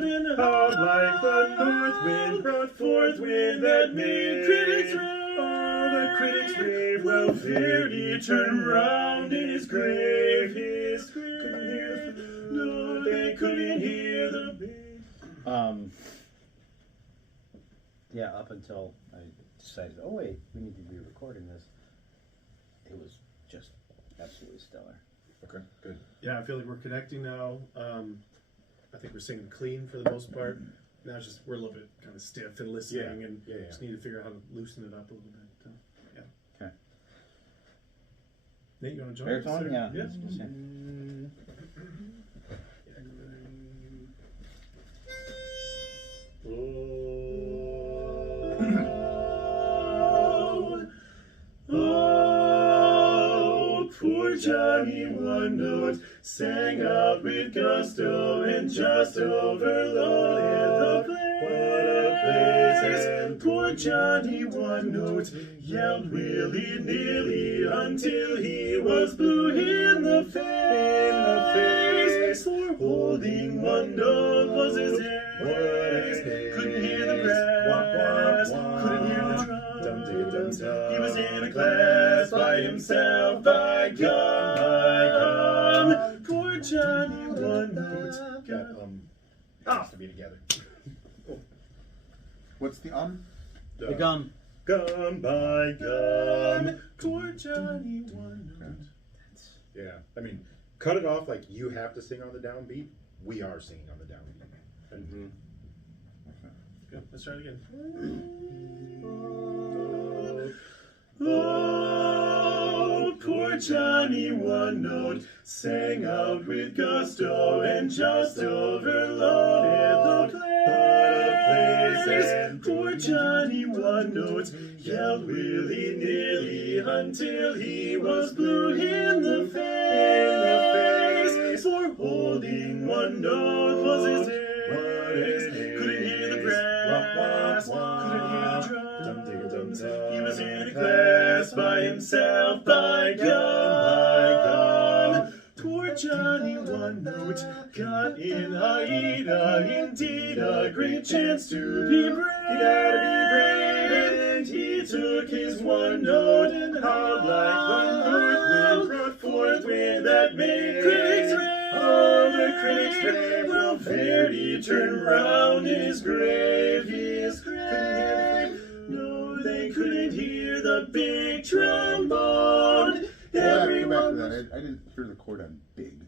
note, and howled like the north wind, brought forth wind that made critics rave. Oh, the critics rave. Well, Verdi turned round in his grave. Couldn't hear the, no, they couldn't hear the beat. Yeah, up until I decided, oh wait, we need to be recording this. It was just absolutely stellar. Okay, good. Yeah, I feel like we're connecting now. I think we're singing clean for the most part. Now it's just we're a little bit kind of stiff and listening, and just need to figure out how to loosen it up a little bit. Okay. Nate, you want to join Baritone? us? Yeah. Yes. Just say- Oh, poor Johnny One Note sang out with gusto and just overloaded the place. And poor Johnny One Note yelled willy-nilly until he was blue in the face. For holding one note was his ace. Couldn't hear the brass, couldn't hear the drums. He was in a class by himself, by gum. Poor Johnny One Note. Has to be together. What's the The gum. Gum by gum. Poor Johnny One Note. Yeah, I mean, cut it off like you have to sing on the downbeat. We are singing on the downbeat. Mm-hmm. Good. Let's try it again. Oh, poor Johnny One Note sang out with gusto and just overloaded the place. Poor Johnny One Note yelled willy-nilly until he was blue in the face. For holding one note was his ace. Couldn't hear the brass, couldn't hear the drums. He was in a class by himself, by gum. Poor Johnny One Note got in Haida, indeed a great chance to be brave. He gotta be brave, and he took his one note and howled like the north wind, brought forth wind that made critics rave. Oh, the critics rave. Well, Verdi turned round in his grave. No, they couldn't hear the big trombone. Everyone. I didn't hear the chord on big.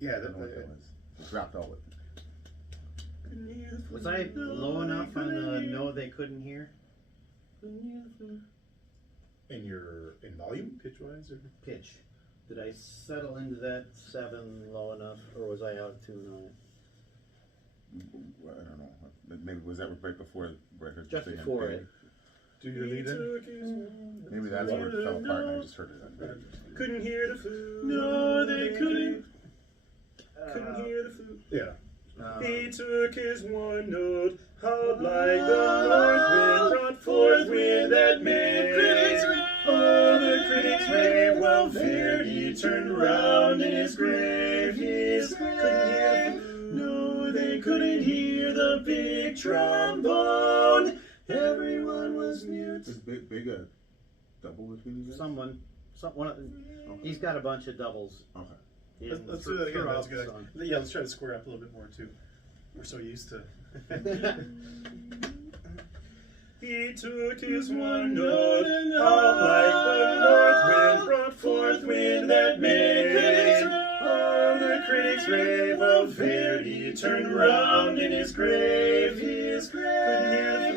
Yeah, I don't know what that was. It dropped all of it. Was I low enough on the no they couldn't hear? in volume. Pitch-wise, or Pitch. Did I settle into that 7 low enough, or was I out of tune on it? I don't know. Maybe was that right before where I heard Just you sing on before big? it. do your lead in. Maybe that's where it fell apart and I just heard it on big. Couldn't hear the flute. No, they couldn't hear the flute. Yeah. He took his one note, howled like the north wind, brought forth wind that made critics rave. Oh, the critics rave. Well, Verdi turned round in his grave. Couldn't hear the flute. No, they couldn't hear the big trombone. Everyone was mute. Is big a double between you guys? He's got a bunch of doubles. Okay. Let's do that again. throughout That's the good. song. Yeah, let's try to square up a little bit more too. We're so used to. He took his one note and howled like the north wind, brought forth wind that made critics rave. Oh, the critics rave. Well, Verdi turned round in his grave. Couldn't hear the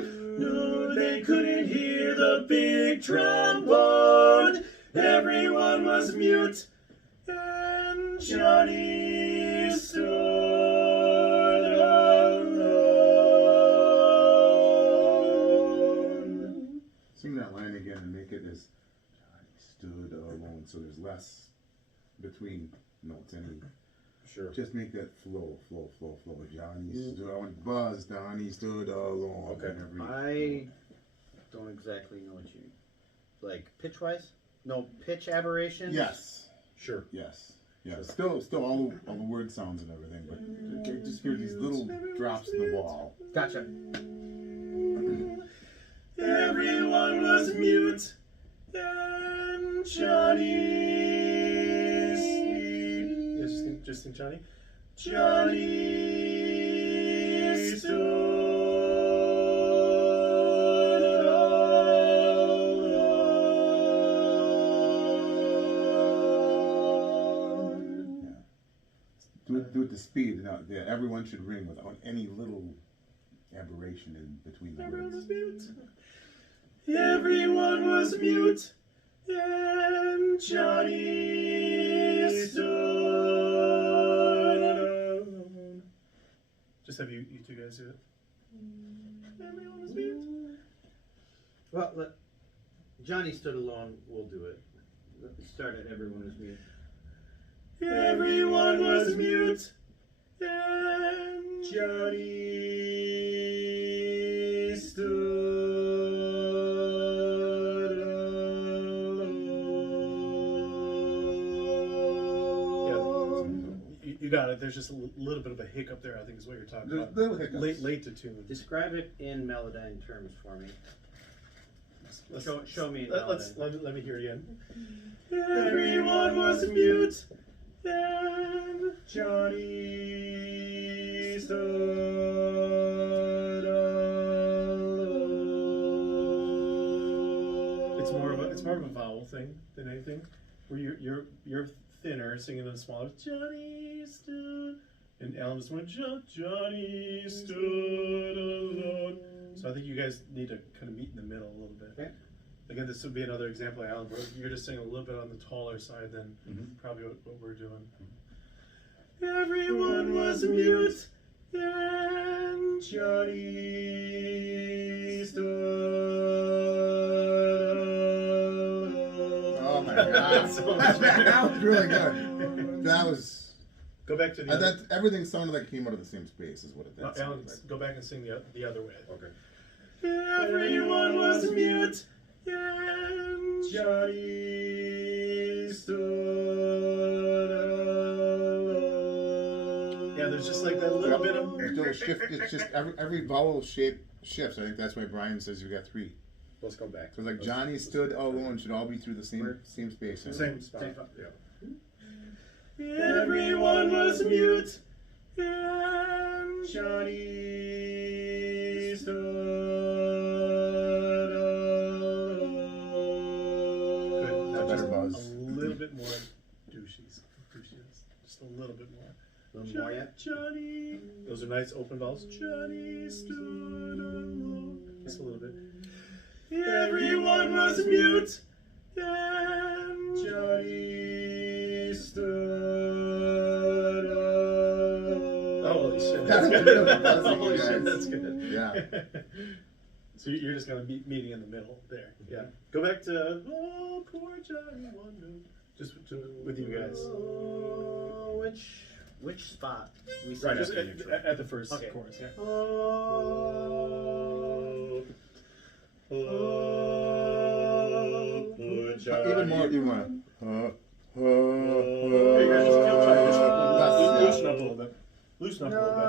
flute. No, they couldn't hear the big trombone. Everyone was mute, and Johnny stood alone. Sing that line again and make it as Johnny stood alone, so there's less between notes. Sure. Just make that flow. Johnny stood on buzz. Johnny stood alone. Okay. And every- I don't exactly know what you like pitch wise. No pitch aberration. Yes. Sure. Yes. Yeah, still all the word sounds and everything, but you just hear these little drops in the wall. Gotcha. Everyone was mute, and Johnny sleep. Just think Johnny. Johnny stood alone. Do it at the speed. Everyone should ring without any little aberration in between the Everyone was words. mute. Everyone was mute, and Johnny stood alone. Just have you two guys do it. Everyone was mute. Well, Johnny stood alone. We'll do it. Let's start at everyone was mute. Everyone was mute, and Johnny stood alone. You got it. There's just a little bit of a hiccup there, I think is what you're talking There's about. little hiccups. Late to tune. Describe it in Melodyne terms for me. Let's- Show me. Let me hear it again. Everyone was mute, and Johnny stood alone. It's more of a vowel thing than anything. Where you're thinner, singing in smaller. Johnny stood, and Alan just went Johnny stood alone. So I think you guys need to kind of meet in the middle a little bit. Okay. Again, this would be another example, Alan, where you're just singing a little bit on the taller side than probably what we're doing. Everyone was mute, and Johnny stood alone. Oh my god. That was really good. That was. Go back to the other. Everything sounded like it came out of the same space, is what it did. Alan, go back and sing the other way. Okay. Everyone was mute, and Johnny stood alone. Yeah, there's just like that little bit of. It'll shift. It's just every vowel shape shifts. I think that's why Brian says you got 3. Let's go back. So like Johnny stood alone should all be through the same space. Same spot. Yeah. Everyone was mute, and Johnny stood alone. Good. Now Better just buzz. a little bit more douches. Just a little bit more. A little more yet. Johnny. Those are nice open vowels. Johnny stood alone. Just a little bit. Everyone was mute, and Johnny stood alone. Holy shit, That's that's good. good. That's Holy good, shit, guys. that's good. Yeah. So you're just gonna be meeting in the middle there. Yeah. Go back to oh poor Johnny Wonder. Just with you guys. Oh, which spot? We Right Just after the intro. at the first Okay. chorus. Yeah. Oh, poor Johnny. Even more. You want. Hey, guys, just try to loosen up a little bit. Loosen up a little bit.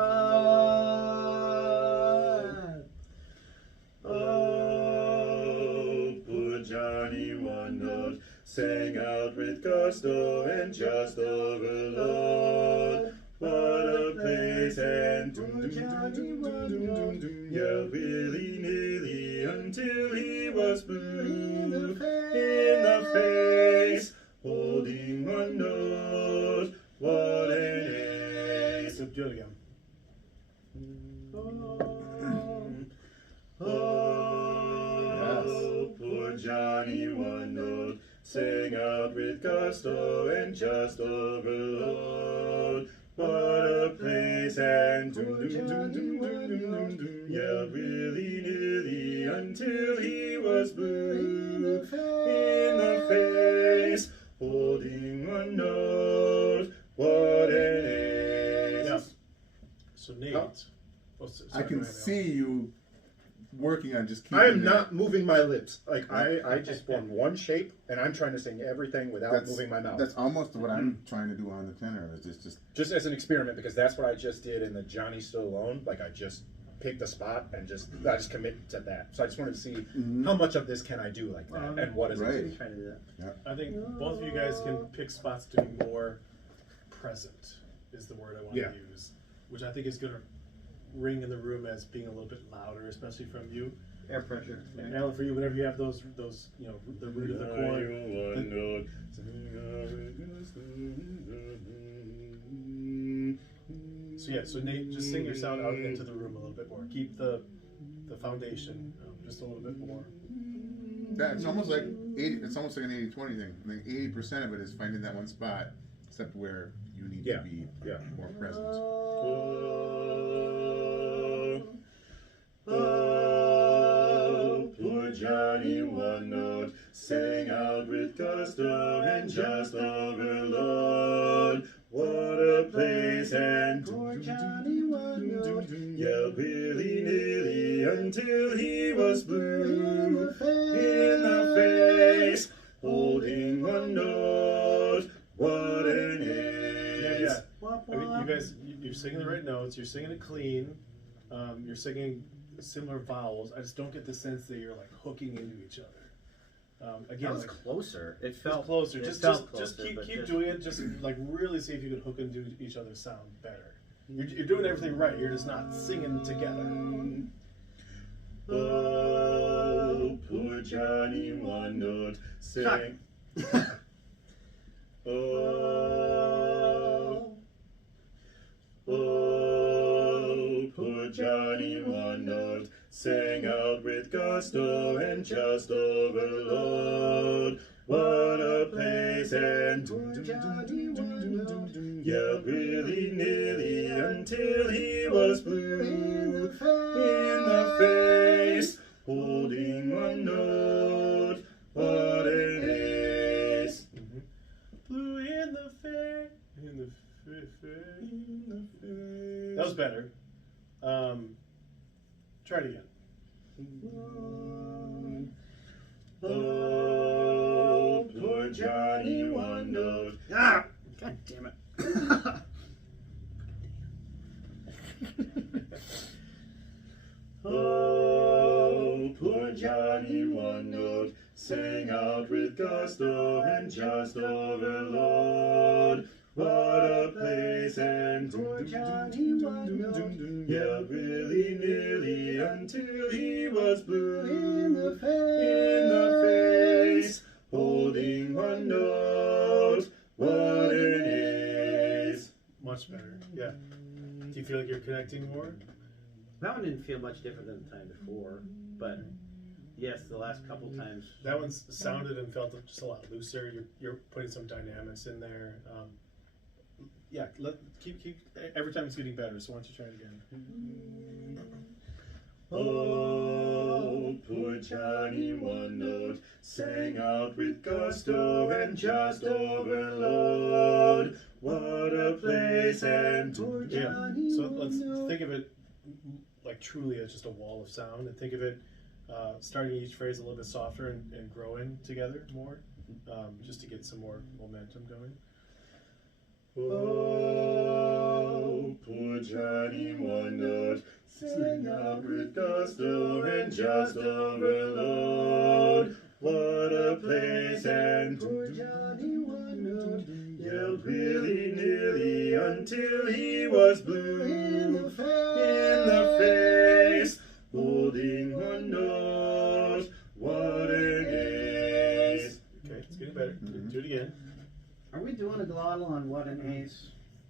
Oh, poor Johnny one note sang out with gusto and just overload. What a place and doom doom doom doom doom doom doom yelled willy-nilly until he was blue in the face, holding one note. What an ace! So do it again. Oh, poor Johnny one note sang out with gusto and just overload. What a place and doom doom doom doom doom doom doom yelled willy-nilly until he was blue in the face, holding one note. What an ace! Yeah. So Nate. Oh. Oh, sorry, I can go ahead, see you working on just keeping. I am that. not moving my lips. Like I just formed one shape, and I'm trying to sing everything without moving my mouth. That's almost what I'm trying to do on the tenor. Is just Just as an experiment, because that's what I just did in the Johnny Stood Alone. Like I just picked a spot and I just committed to that. So I just wanted to see how much of this can I do like that, and what is Right. it? Trying to do that. I think both of you guys can pick spots to be more present, is the word I want Yeah. to use, which I think is going to ring in the room as being a little bit louder, especially from you. Air pressure. And Alan, for you, whenever you have those, you know, the root of the chord. So yeah, so Nate, just sing your sound out into the room a little bit more. Keep the foundation just a little bit more. it's almost like 80. It's almost like an 80-20 thing. I think 80% of it is finding that one spot, except where you need to be more present. Oh, poor Johnny One Note sang out with gusto and just overload. What a place, and poor Johnny One Note yelled willy-nilly until he was blue in the face, holding one note. What an ace! Yeah. I mean, you guys, you're singing the right notes. You're singing it clean. You're singing similar vowels. I just don't get the sense that you're like hooking into each other. Again, That was like, closer. It it's felt closer. It Just felt closer, keep but just- doing it. Just like really see if you could hook into each other's sound better. You're doing everything right. You're just not singing together. Oh, poor Johnny One Note sang. Oh, poor Johnny One Note sang out with gusto and just overload. What a place, and poor Johnny One Note yelled willy-nilly until he was blue in the face, holding one note. What an ace! Blue in the face. That was better. Try it again. Oh, poor Johnny One Note. Ah! God damn it. Oh, poor Johnny One Note sang out with gusto and just overload. What a place, and poor Johnny One Note yelled willy-nilly until he was blue in the face, holding one note. What an ace! Much better. Yeah. Do you feel like you're connecting more? That one didn't feel much different than the time before, but yes, the last couple times. That one sounded and felt just a lot looser. You're putting some dynamics in there. Yeah, keep. Every time it's getting better. So why don't you try it again? Oh, poor Johnny One Note sang out with gusto and just overload. What a place, and poor Yeah. Johnny So One let's Note. think of it like truly as just a wall of sound, and think of it starting each phrase a little bit softer and growing together more, just to get some more momentum going. Oh, poor Johnny One Note sang out with gusto and just overload. What a place, and poor Johnny One Note yelled willy-nilly until he was blue in the face, holding one note. What an ace! Okay, it's getting better. Do it again. Are we doing a glottal on what an ace?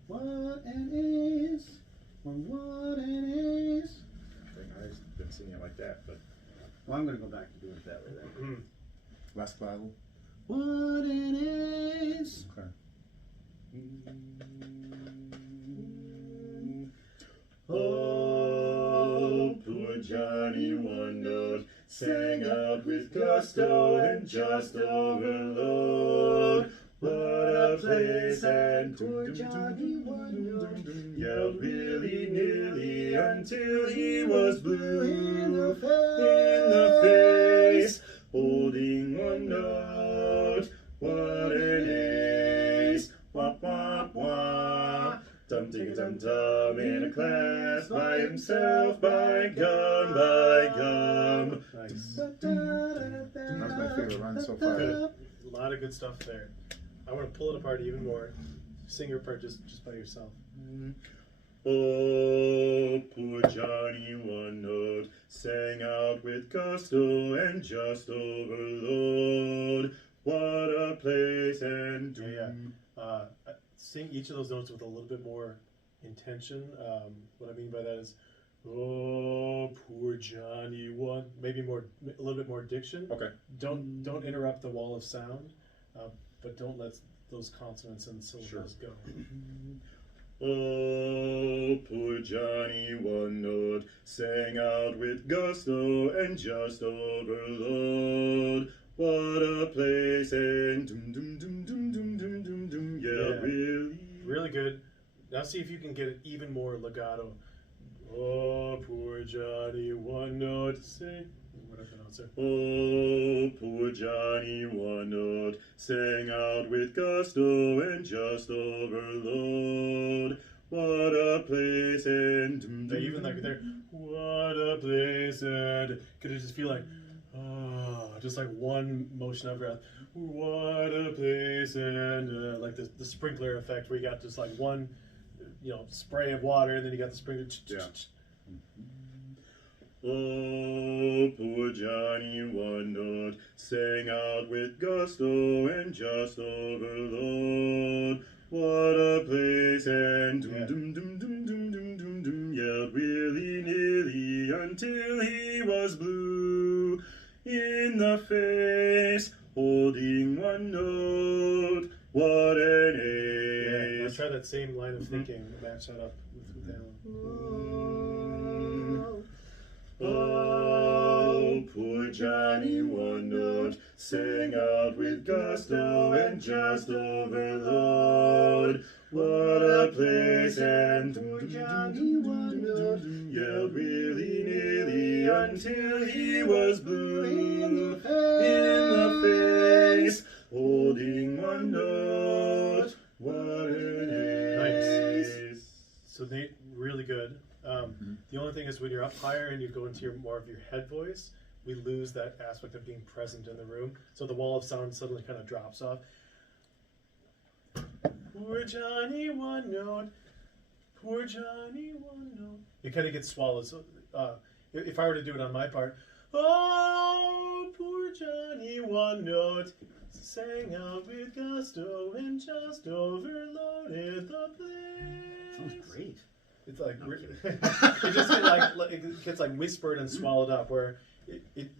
What an ace? Or what an ace? I've been singing it like that, but Well, I'm going to go back to doing it that way then. Last Bible. What an ace? Okay. Oh, poor Johnny One Note sang out with gusto and just overload. What a place, and poor Johnny One Note yelled willy-nilly nearly until he was blue in the face, holding one note. What an ace! Wop wop wah! Tum tigga tum tum in a class by himself, by gum, by gum. Nice. That's my favorite run so far. Good. A lot of good stuff there. I want to pull it apart even more. Sing your part just by yourself. Oh, poor Johnny One Note sang out with gusto and just overload. What a place and Sing each of those notes with a little bit more intention. What I mean by that is, oh, poor Johnny One. Maybe a little bit more diction. Okay. Don't interrupt the wall of sound, but don't let those consonants and syllables go. Oh, poor Johnny One Note sang out with gusto and just overload. What a place and dum dum dum dum dum dum dum dum. Yeah, really. Really good. Now see if you can get it even more legato. Oh, poor Johnny One Note sing. Whatever the notes are. Oh, poor Johnny One Note sang out with gusto and just overload. What a place and dum, They dum, even like dum. there. What a place and could it just feel like, oh, just like one motion of breath. What a place and like the sprinkler effect where you got just like one, spray of water and then you got the sprinkler. Yeah. Oh, poor Johnny One Note sang out with gusto and just overload. What a place and dum Yeah. dum dum dum dum dum dum dum yelled willy nilly until he was blue in the face, holding one note. What an Yeah, let's ace! try that same line of thinking. Match that up with Alan. Oh, poor Johnny One Note sang out with gusto and just overload. What a place and poor Johnny One Note yelled willy nilly until he was blue in the face, holding one note. What an ace! So they really good. The only thing is when you're up higher and you go into more of your head voice, we lose that aspect of being present in the room. So the wall of sound suddenly kind of drops off. Poor Johnny One Note, poor Johnny One Note. It kind of gets swallowed. So if I were to do it on my part, oh, poor Johnny One Note sang out with gusto and just overloaded the place. Sounds great. It's like it just it gets like whispered and swallowed up. Where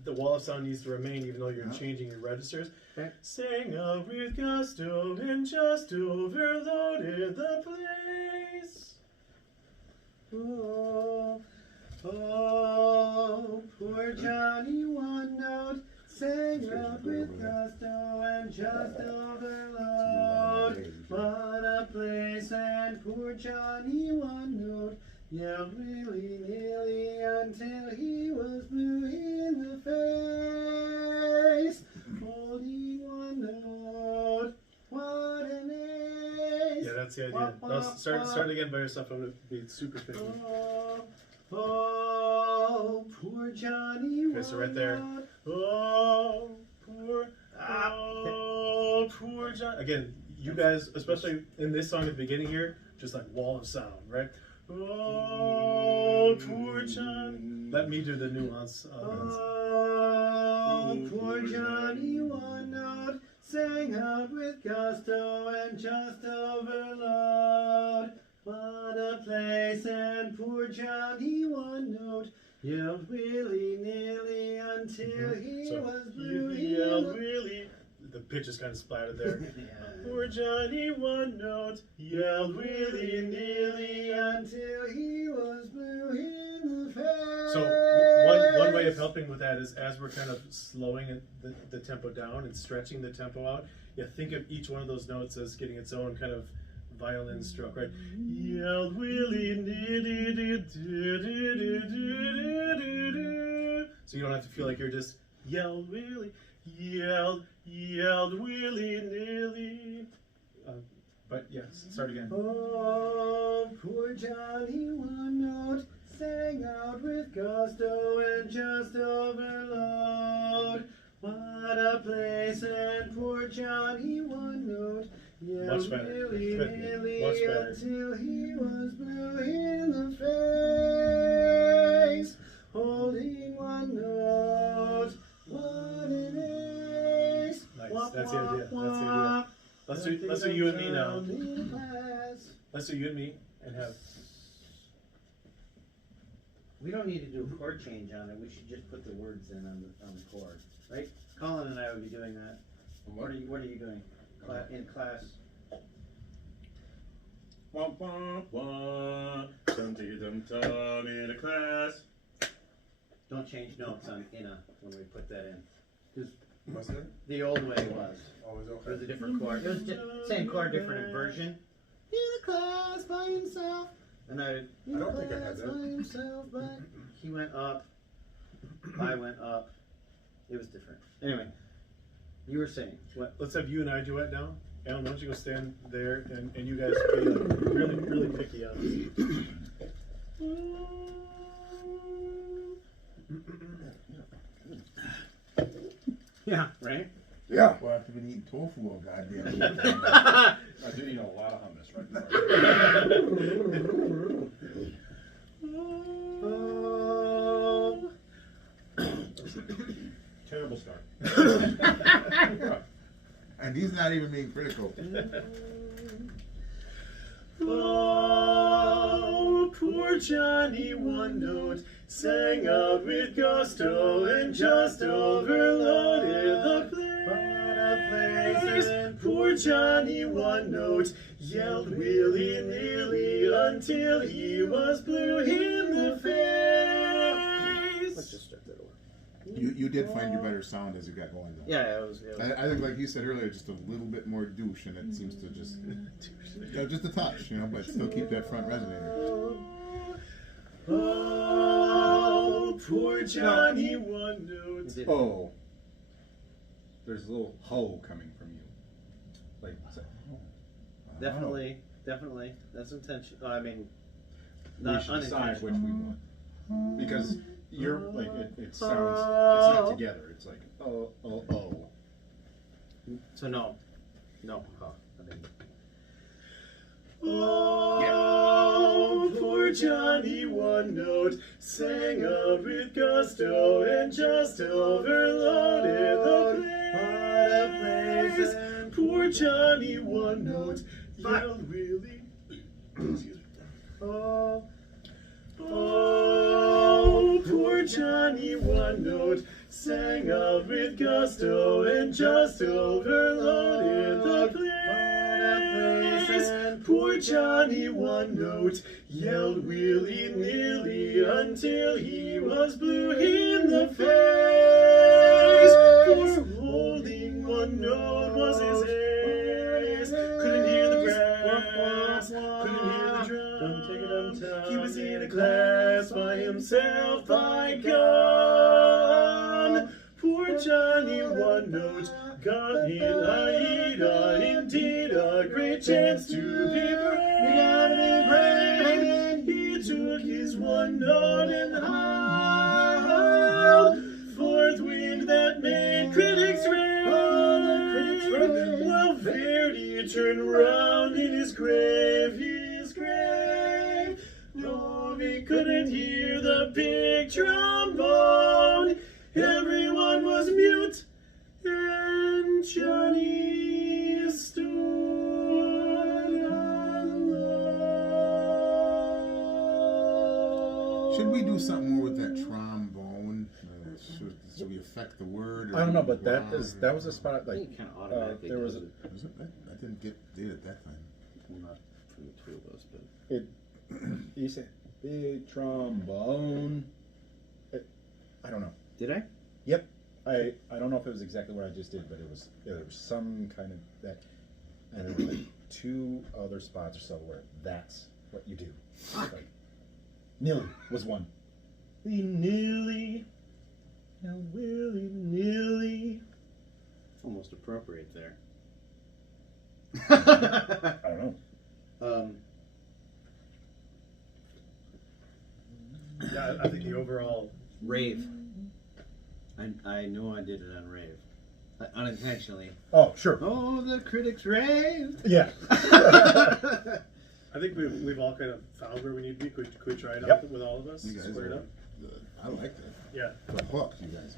the wall of sound needs to remain, even though you're changing your registers. Sang out with gusto and just overloaded the place. Oh, oh, poor Johnny One Note sang out with gusto and just overload. What a place and poor Johnny One Note yelled willy nilly until he was blue in the face. Holding one note, what an ace. Yeah, that's the idea. Now start again by yourself. I'm gonna be super picky. Oh, poor Johnny. Okay, so right there. Oh, poor John. Again, you guys, especially in this song at the beginning here, just like wall of sound, right? Oh, poor John. Let me do the nuance. Oh, poor Johnny One Note sang out with gusto and just overload. What a place and poor Johnny One Note yelled willy nilly until he was blue. He yelled really. The pitch is kind of splattered there. Poor Johnny One Note yelled willy nilly until he was blue in the face. So one way of helping with that is as we're kind of slowing the tempo down and stretching the tempo out, think of each one of those notes as getting its own kind of violin stroke, right? Yelled Willie, so you don't have to feel like you're just yelled Willie, yelled Willie nilly. But yes, start again. Oh, poor Johnny One Note sang out with gusto and just overload. What a place, and poor Johnny One Note yelled Much better. Willy Much nilly better. until he was blue in the face. Holding one note, what an ace. Nice. Wop, That's the wop, idea. That's the idea. wop. Let's do you and me now. In class. Let's do you and me and have. We don't need to do a chord change on it. We should just put the words in on the chord, right? Colin and I would be doing that. What are you doing in class? Wah, wah, wah. Dum-dee-dum-dum in a class. Don't change notes on when we put that in. What's that? The old way was. Oh, it's It okay. was a different chord. It was just same chord, different version. In a class by himself. And I don't think I had that. By himself, but he went up. I went up. It was different. Anyway, you were saying. Let's have you and I duet now. Alan, why don't you go stand there and you guys be like really, really picky on this. Yeah, right? Yeah. Well, after been eating tofu all goddamn week. I do eat a lot of hummus right now. Terrible start. And he's not even being critical. Oh, poor Johnny One Note sang out with gusto and just overloaded the place. Poor Johnny One Note yelled willy-nilly until he was blue in the face. Let's just start that over. You did find your better sound as you got going though. Yeah, it was. I think, like you said earlier, just a little bit more douche, and it seems to just, just a touch, but still keep that front resonator. Oh, poor Johnny One Note. Oh. There's a little ho coming from you. Like, Definitely. That's intentional. I mean, we not should decide unintentional. which we want. Because you're like, it sounds, it's not together. It's like, oh. So no. Huh. I mean, Oh, poor Johnny One Note sang out with gusto and just overloaded the place. Poor Johnny One Note yelled really. Excuse me. Oh, poor Johnny One Note sang out with gusto and just overloaded the place. Poor Johnny One Note yelled willy-nilly until he was blue in the face. For holding one note was his ace. Couldn't hear the brass, couldn't hear the drum. He was in a class by himself, by God. Poor Johnny One Note got indeed a great chance to be brave. He took his one note and howled forth wind that made critics rave. While Verdi turned round in his grave, No, he couldn't hear the big trombone. Everyone was mute, and Johnny stood alone. Should we do something more with that trombone? Should we affect the word? Or I don't know, but wow? that was a spot, like, kind of automatically. there was does a, it. Was it? I didn't get it at that time. Well, not from the two of us, but you said big trombone. I don't know. did I? Yep. I don't know if it was exactly what I just did, but there was some kind of that. And then like 2 other spots or so where that's what you do. Like, Nilly was one. Nilly, now willy nilly. Almost appropriate there. I don't know. Yeah, I think the overall. Rave. I know I did it on Rave. Unintentionally. Oh, sure. Oh, the critics rave! Yeah. I think we've all kind of found where we need to be. Could we try it Yep. out with all of us? You guys Square it are up. good. I liked it. Yeah. The hook, you guys.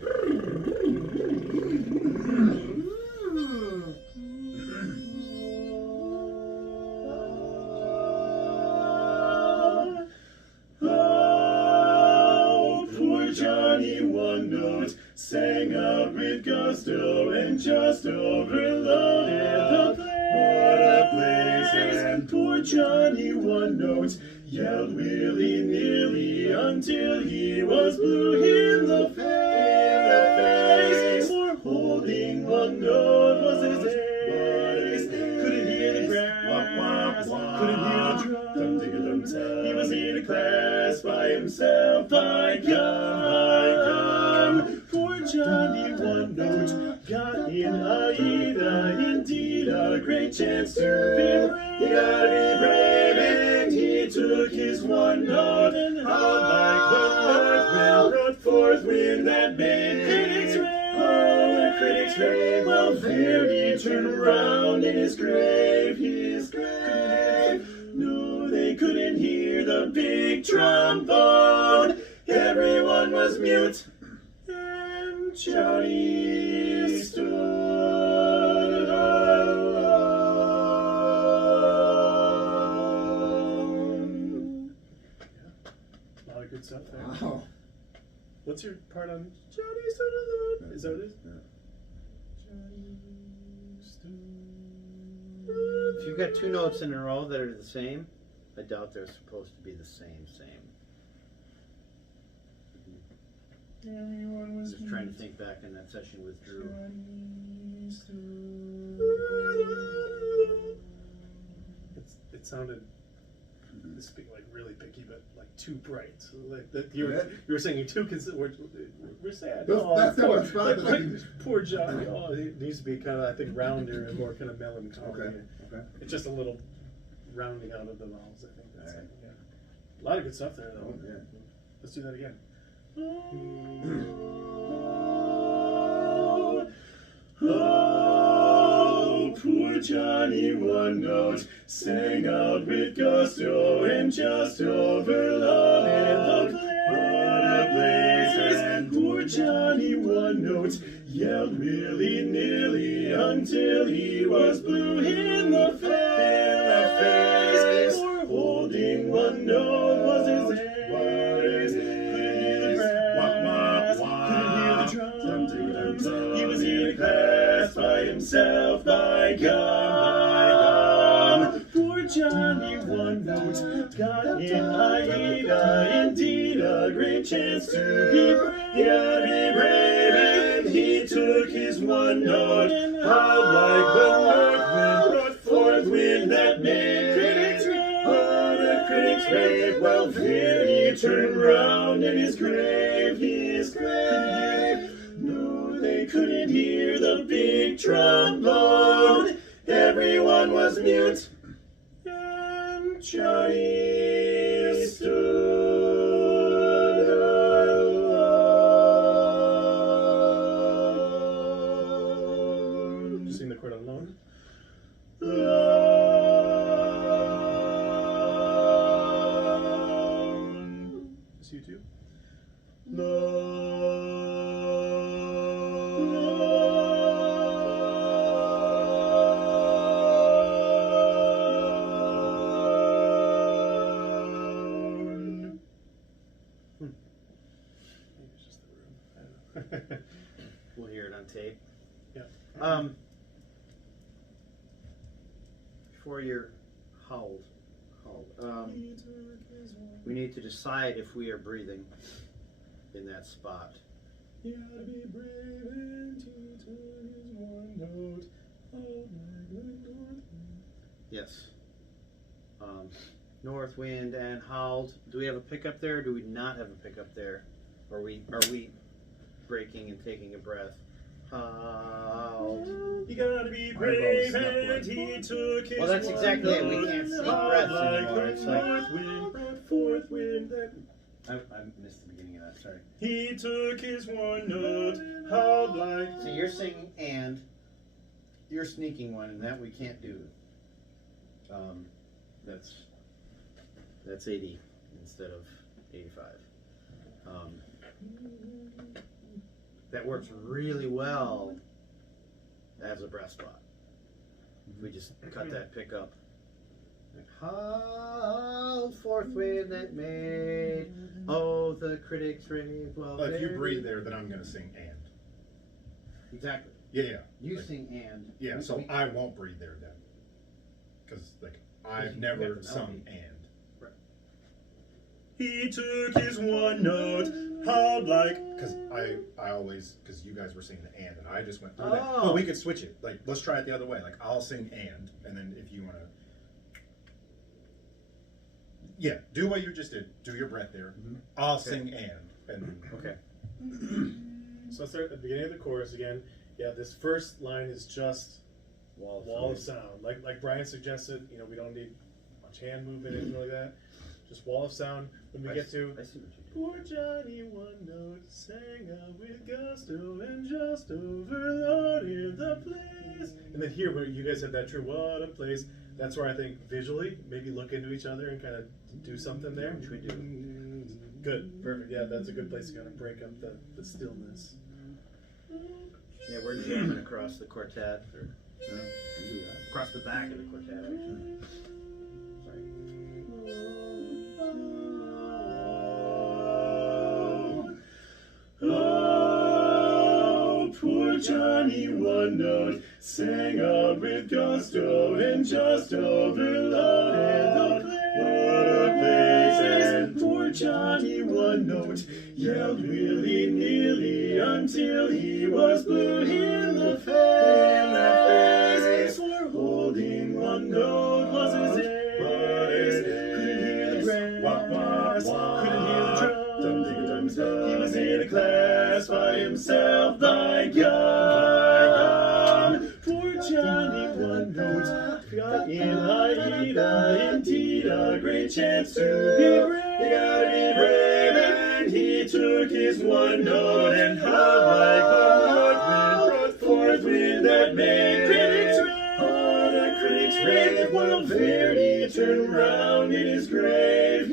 Oh, poor Johnny One Note sang out with gusto and just overloaded the place. What a place! And poor Johnny One Note yelled willy-nilly until he was blue in the face. For holding one note was his ace. Couldn't hear the grass, couldn't hear the drums. He was in a class by himself. By gum. Poor Johnny One Note got in Aida. Indeed, a great chance to be brave. You gotta be brave, and he took his one note and howled like the north wind brought forth wind that made critics rave. Oh, the critics rave. Well, there he turned around in his grave. No, they couldn't hear the big trombone. Everyone was mute, and Johnny stood alone. A lot of good stuff there. Wow. What's your part on Johnny stood alone? Is that what it is? Yeah. Johnny stood. If you've got 2 notes in a row that are the same, I doubt they're supposed to be the same. Everyone was Just trying to think back in that session with Drew. It sounded, this is being like really picky, but like too bright. So like that you were saying too we're sad. That's poor, that spot that I can- poor Johnny. Oh, it needs to be kind of, I think, rounder and more kind of melancholy. Okay. It's just a little rounding out of the vowels. I think that's All right. it. Yeah. A lot of good stuff there though. Oh, yeah. Let's do that again. Oh, poor Johnny One Note sang out with gusto and just overloaded the place. And poor Johnny One Note yelled willy-nilly until he was blue in the face. For holding one note was his ace. Couldn't hear the grass, couldn't hear the drums. He was in a class by himself. By gum. Poor Johnny One Note got in Aida. Indeed, a great chance to be brave. You gotta be brave, and he took his one note and howled like the north wind brought forth wind that made critics rave. Oh, the critics rave. Well, there he turned round in his grave. No, they couldn't hear the big trombone. Everyone was mute, and Johnny stood alone. Did you sing the chord alone? Alone. Just you two? Alone. Maybe it's just the room. I don't know. We'll hear it on tape. Yeah. Before you're howled, we need to decide if we are breathing in that spot. You gotta be brave and he took his one note. Oh my good Lord. Yes. North wind and howled. Do we have a pickup there or do we not have a pickup there? Or are we breaking and taking a breath? Howled. You gotta be brave, and he took his Well, that's exactly it. We can't sneak breaths anymore. It's like north wind brought forth wind that I missed the beginning of that. Sorry. he took his one note, howled like. So you're singing and you're sneaking one, and that we can't do. That's 80 instead of 85. That works really well as a breath spot. If we just cut that pickup. How forth wind that made, oh the critics rave. Well, If you breathe there, then I'm gonna sing and. Exactly. Yeah. You Like, sing and. Yeah, so I won't breathe there then. Because, like, I've you never got the sung melody. and. He took his one note, howled like. Because I always, because you guys were singing the and I just went through that. Oh. But we could switch it. Like, let's try it the other way. Like, I'll sing and then if you want to. Yeah, do what you just did. Do your breath there. Mhm. I'll Okay. sing and. Okay. So I'll start at the beginning of the chorus again. Yeah, this first line is just wall of sound. Like Brian suggested, we don't need much hand movement, anything like that. Just wall of sound. When we get to I see what you do. poor Johnny one note sang out with gusto and just overloaded the place. And then here where you guys had that true what a place, that's where I think visually maybe look into each other and kind of do something there. Which we do. Good, perfect. Yeah, that's a good place to kind of break up the stillness. Yeah, we're jamming across the quartet, or across the back of the quartet, actually. Oh, poor Johnny one note sang out with gusto and just overloaded the place. And poor Johnny one note yelled willy-nilly until he was blue in the face. For holding one note was his ace. Couldn't hear the brass, couldn't hear the drums. He was in a class by himself, by God. Poor Johnny one note got in Aida, indeed a great chance to be brave. You gotta be brave, and he took his one note and howled like the north wind, brought forth wind that made critics rave. Oh, the critics rave, while Verdi turned round in his grave,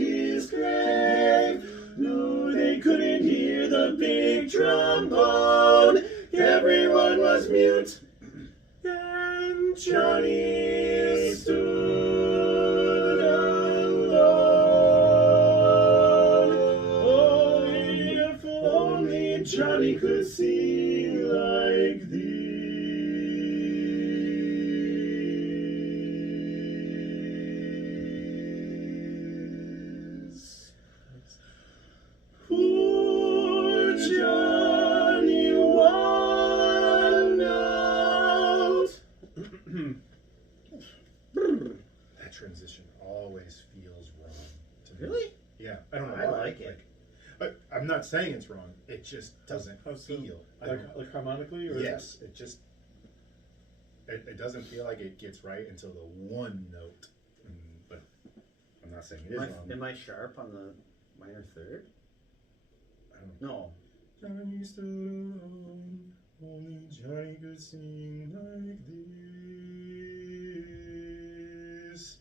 No, they couldn't hear the big trombone. Everyone was mute, and Johnny stood alone. Oh, if only Johnny could sing like this. Poor Johnny one note. That transition always feels wrong to me. Really? Yeah, I don't know I why. like it. I'm not saying it's wrong. It just doesn't How so? feel. I don't know. Like harmonically? Or Yes, it just it doesn't feel like it gets right until the one note. But I'm not saying it is wrong. Am I sharp on the minor third? I don't know. No. Johnny stood alone, only Johnny could sing like this.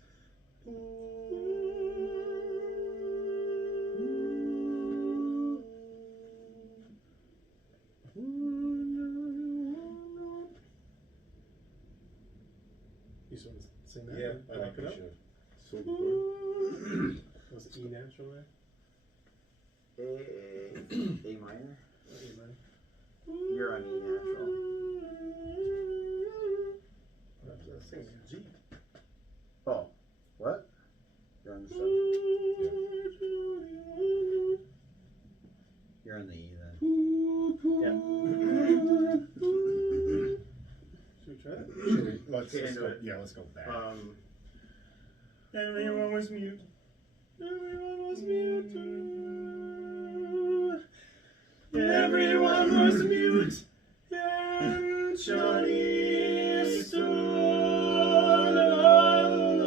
You just want to sing that? Yeah, or I rock think we it up? should. Was it E natural there? A minor? E minor? You're on E natural. G. Oh, what? You're on the sub. You're on the E then. Yeah. Should we try that? Let's Get into go. it. Yeah, let's go back. Everyone was mute. Everyone was mute. Everyone was mute. And Johnny stood alone.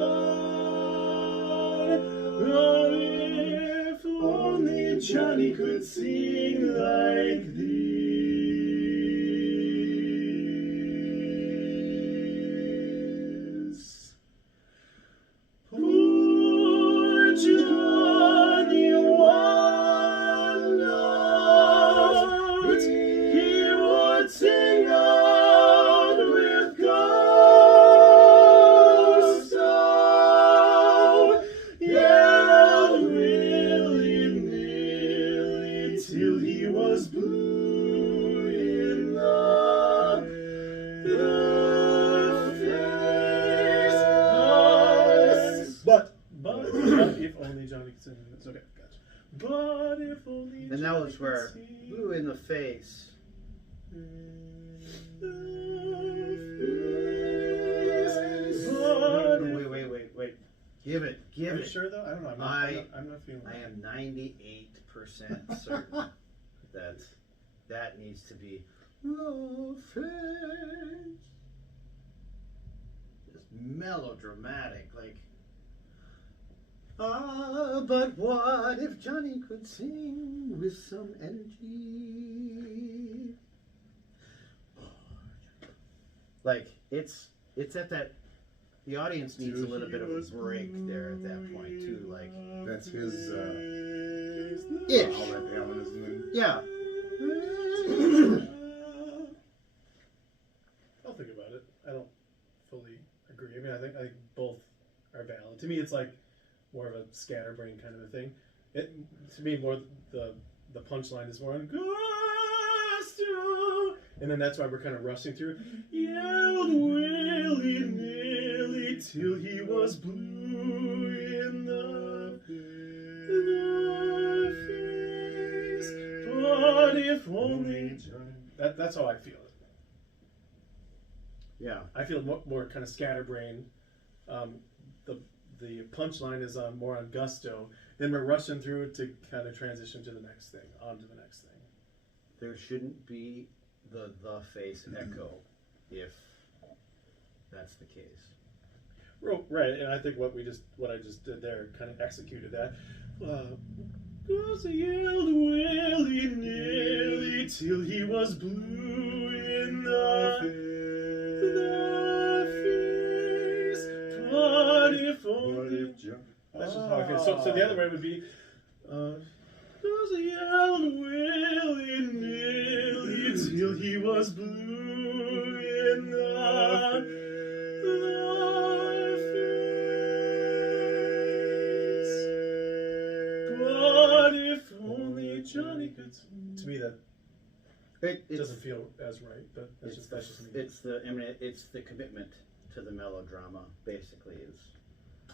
Oh, if only Johnny could sing like this. Poor Johnny one note, he would sing out with gusto, yelled willy-nilly till he was blue in the face. But if only Johnny could sing. It's okay. Gotcha. But if only. And that was where blue in the face. Wait. Give it. Are you sure though? I don't know. I'm not feeling. I am 98% certain that that needs to be the face. Just melodramatic, like. But what if Johnny could sing with some energy? Like it's at that. The audience needs a little bit of a break there at that point too. Like That's his. ish. All that Alan is doing. Yeah. I'll think about it. I don't fully agree. I mean, I think both are valid. To me, it's like more of a scatterbrain kind of a thing. To me, more the punchline is more on gusto, and then that's why we're kind of rushing through. Yelled willy-nilly till he was blue in the face. But if only that's how I feel it. Yeah. I feel more kind of scatterbrain. The punchline is more on gusto. Then we're rushing through it to kind of transition to the next thing, on to the next thing. There shouldn't be the face echo if that's the case. Right, and I think what I just did there kind of executed that. Cause he yelled willy-nilly till he was blue in the face. But if only. That's just how I feel. So the other way would be. Cause he yelled willy-nilly till he was blue in the face. But if only Johnny could. To me, that It doesn't feel as right, but that's just me. it's the commitment to the melodrama. Basically, is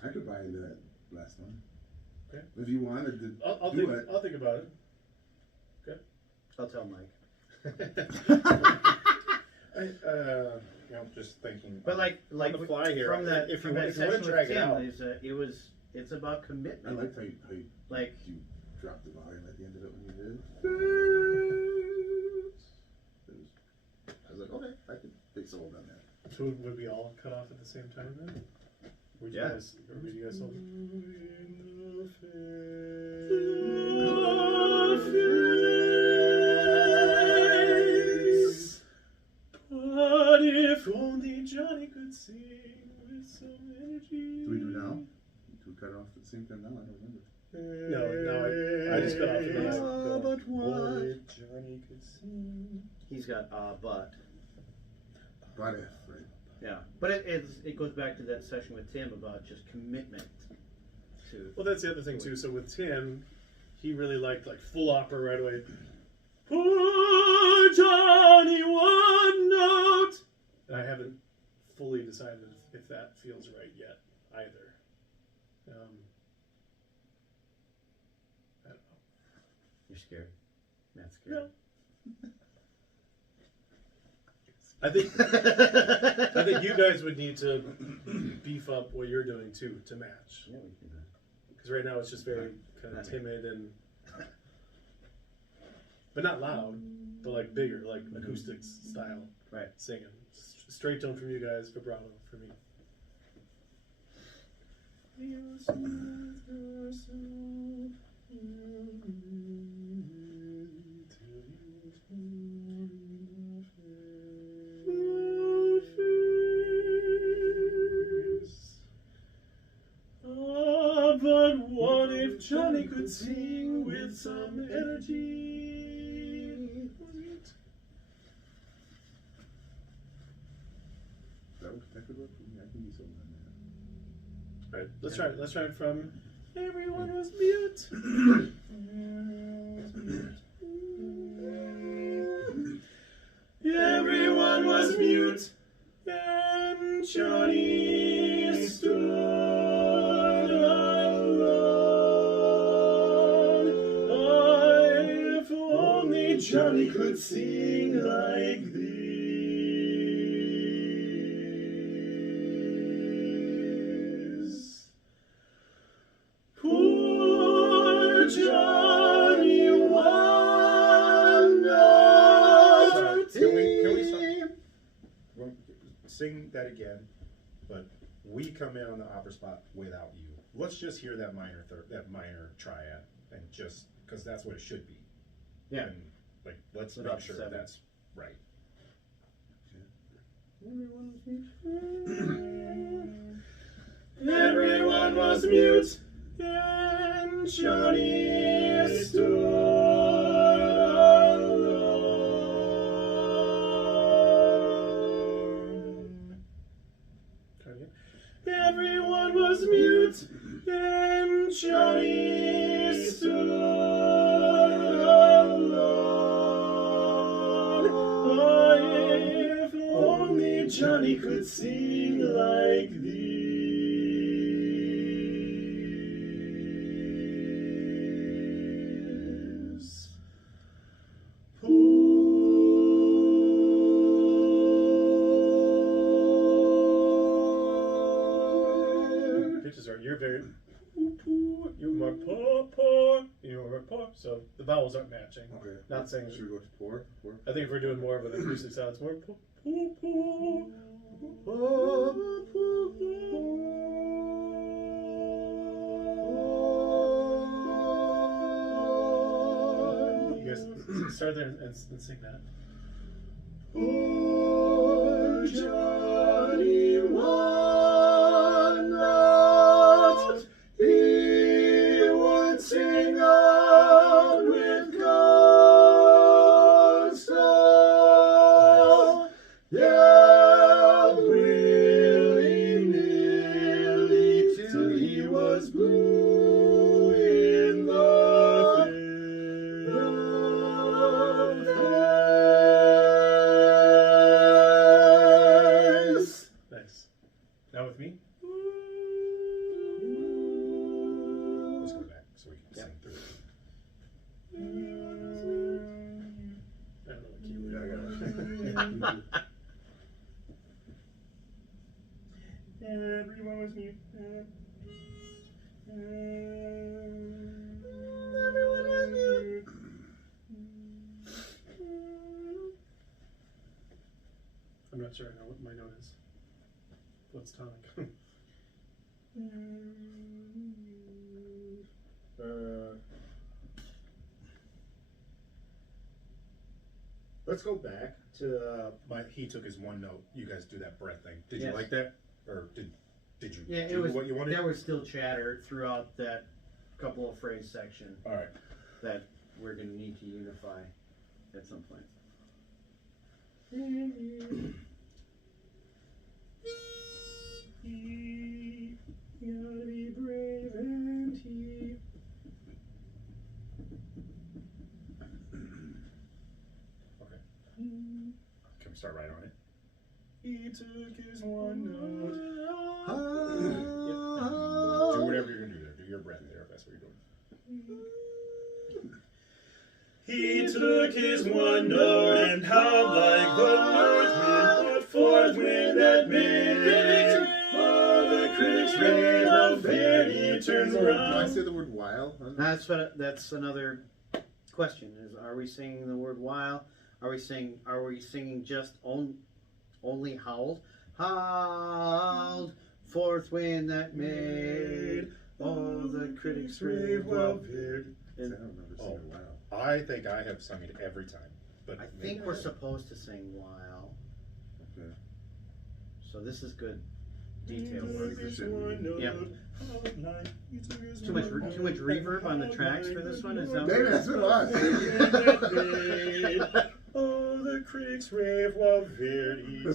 I could buy into that last one. Okay. If you wanted to I'll do it. think about it. I'll tell Mike. Just thinking. But like on the fly here. from that if you from that want to session drag with it out, Tim, it's about I commitment. liked how you Like dropped the volume at the end of it when you did. I was like, okay, I could be sold on that. So would we all cut off at the same time then? Would you Yeah. guys, or would you guys hold? But if only Johnny could sing with some energy. Do we do now? Do we cut it off at the same time now? I don't remember. No, I just cut off and then I go. but what? Johnny could sing. He's got but. But if, right? Yeah, but it goes back to that session with Tim about just commitment to. Well, that's the other thing too. So with Tim, he really liked like full opera right away. Poor Johnny one note. And I haven't fully decided if that feels right yet either. I don't know. You're scared. Matt's scared. No. I think you guys would need to beef up what you're doing too to match. Yeah, we can. Because right now it's just very kind of timid and, but not loud, but like bigger, like acoustics style singing. Straight tone from you guys, vibrato for me. But what if Johnny could sing with some energy? That could work for me. I can do something like Alright, let's try it from Everyone Was Mute. Everyone was mute, and Johnny stood alone. If only Johnny could sing like this. Poor Johnny wondered. Can we stop? We'll sing that again, but we come in on the opera spot without you. Let's just hear that minor triad, and just because that's what it should be. Yeah. And like, let's Without make sure seven. that's right. Everyone was mute, and Johnny stood alone. Try again. Everyone was mute, and Johnny stood alone. If only Johnny could sing like this. Pitches are, you're very, you're more poor, you're more poor, so the vowels aren't matching. Okay. Not saying, Should we go to four? I think if we're doing more of an acoustic sound, it's more poor. You guys start there and sing that. Poor Johnny one note, he would sing out with gusto. Yeah, willy-nilly till he was blue in the face. Nice. Now with me. Let's go back so we can sing through it. I don't know what key we're Yeah, I got in. Everyone was mute. Everyone was mute. I'm not sure I know what my note is. What's tonic? Let's go back to he took his one note. You guys do that breath thing. Did you Yes. like that, or did you Yeah, do it was. what you wanted? There was still chatter throughout that couple of phrase section All right. that we're gonna need to unify at some point. He gotta be brave and he. Okay. Can we start right on it? He took his one note. Do whatever you're gonna do there. Do your breath there. If that's what you're doing. He took his one note and howled like the north wind, brought forth wind that made all the critics rave. While Verdi turns Did I around. say the word while? That's another question. Is are we singing the word while? Are we singing just only howled? Howled forth wind that made all the critics rave. Well, Well, I don't remember saying Oh. while. I think I have sung it every time, but I think we're supposed to sing while. Okay. So this is good detail work. Yeah. Too much reverb on the tracks for this one. Is that Maybe that's what it was. Oh, the critics rave while Verdi Who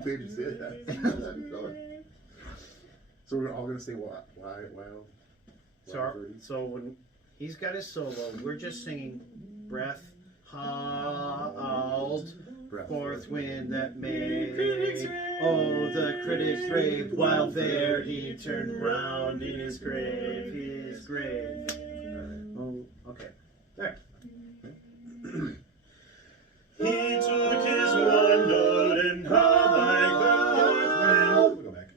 paid you to say that? So we're all gonna say why? So when he's got his solo, we're just singing breath, howled forth wind that made. Oh, the critics raved while Verdi turned round in his grave. His grave. Oh, okay. There. He took his one note and howled like the north wind. We'll go back.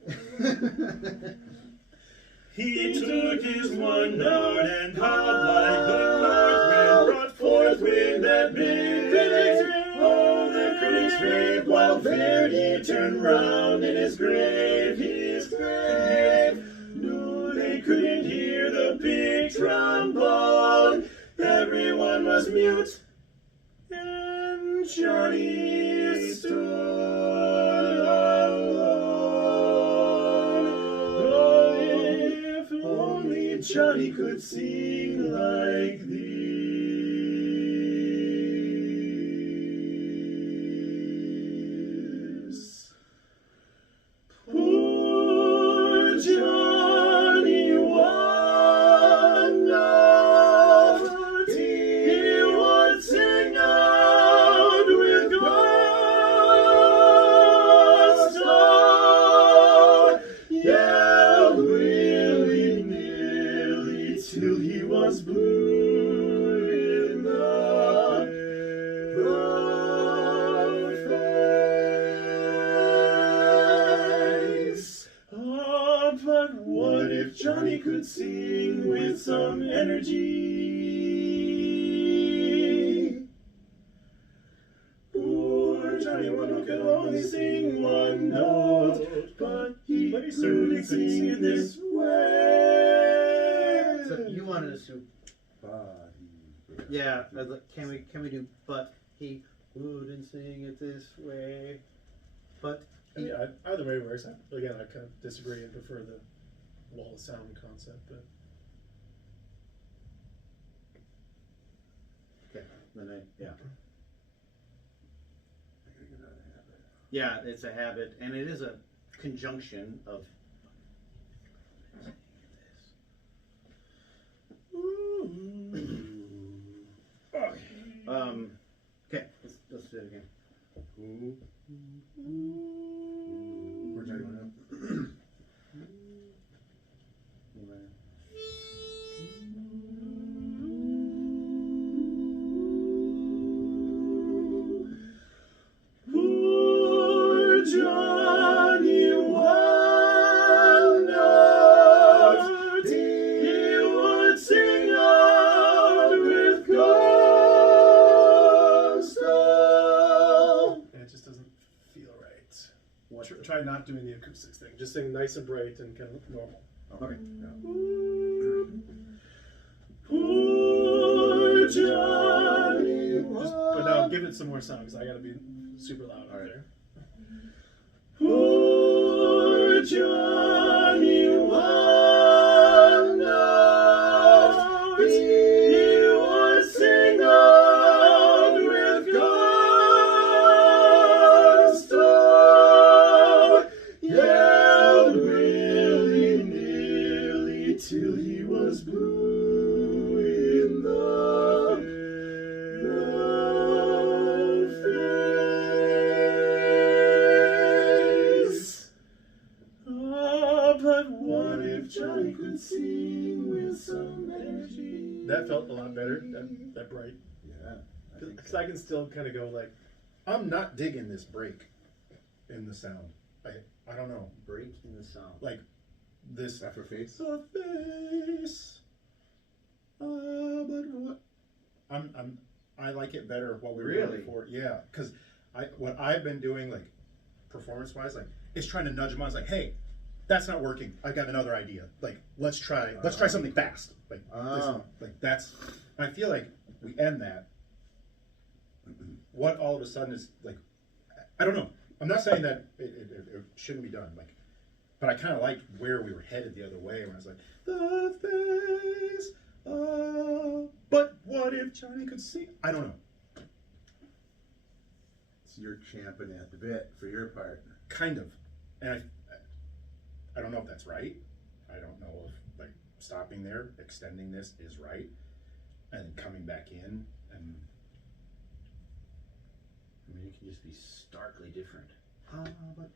He took his one note and howled like the north wind, brought forth wind that made critics rave. Oh, the critics rave while Verdi turned round in his grave. His grave. No, they couldn't hear the big trombone. Everyone was mute. And Johnny stood alone. Oh, if only Johnny could sing like this. Poor Johnny one note, he would sing out with gusto, yelled willy-nilly till he was blue in the face. Ah, but what if Johnny could sing with some energy? Poor Johnny one could only sing one note, but he couldn't sing it this way. So you wanted us to, yeah. Can we do? But he wouldn't sing it this way. But he, Yeah, either way works. Again, I kind of disagree and prefer the wall of sound concept, but okay. Then yeah, it's a habit, and it is a conjunction of. Okay, let's do it again. Where's everyone Poor Johnny one note, he would sing out with gusto. it just doesn't feel right. What? Try not doing the acoustics thing. Just sing nice and bright and kind of normal. Okay. Poor Johnny But now give it some more sound because I got to be super loud out there. Poor Johnny one note, he would sing out with gusto, yelled willy-nilly till he was blue in the face. Ah, That felt a lot better. That bright. Yeah. I think Because I can still kind of go like, I'm not digging this break in the sound. I don't know. break in the sound. Like this. After face. The face. But what? I like it better what we were doing Really? before. Yeah, because what I've been doing like performance wise, like is trying to nudge them on. It's like, hey, that's not working. I got another idea. Like let's try something fast. Like Oh. like that's. I feel like we end that. What all of a sudden is like, I don't know. I'm not saying that it shouldn't be done. Like, but I kind of liked where we were headed the other way when I was like, the face. But what if Johnny could see? I don't know. So you're champing at the bit for your part. Kind of, and I don't know if that's right. I don't know if like stopping there, extending this is right, and coming back in and. I mean, it can just be starkly different. But